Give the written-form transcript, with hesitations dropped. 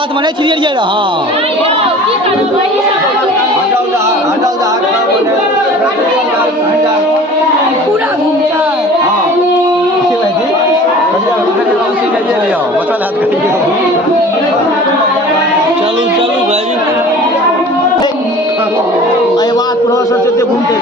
हाथ में नहीं छिड़िए हाँ पूरा घूम जाए चलू चलू भाई बात घूमते